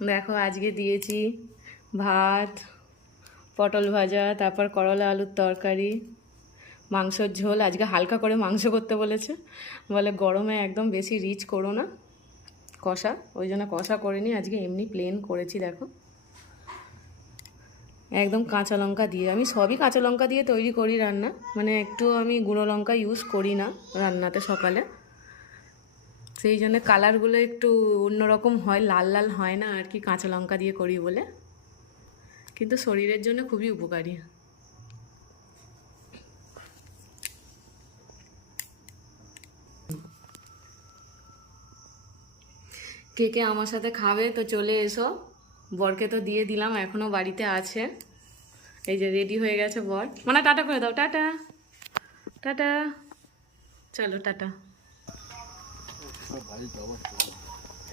দেখো আজকে দিয়েছি ভাত, পটল ভাজা, তারপর করলা আলুর তরকারি, মাংসর ঝোল। আজকে হালকা করে মাংস করতে বলেছে, বলে গরমে একদম বেশি রিচ করো না কষা, ওই জন্য কষা করিনি, আজকে এমনি প্লেন করেছি। দেখো একদম কাঁচা লঙ্কা দিয়ে, আমি সবই কাঁচা লঙ্কা দিয়ে তৈরি করি রান্না, মানে একটু আমি গুঁড়ো লঙ্কা ইউজ করি না রান্নাতে সকালে, সেই জন্য কালারগুলো একটু অন্যরকম হয়, লাল লাল হয় না আর কি, কাঁচা লঙ্কা দিয়ে করি বলে। কিন্তু শরীরের জন্য খুবই উপকারী। কে কে আমার সাথে খাবে তো চলে এসো। বরকে তো দিয়ে দিলাম, এখনও বাড়িতে আছে। এই যে রেডি হয়ে গেছে বর। মানে টাটা করে দাও, টাটা টাটা, চলো টাটা।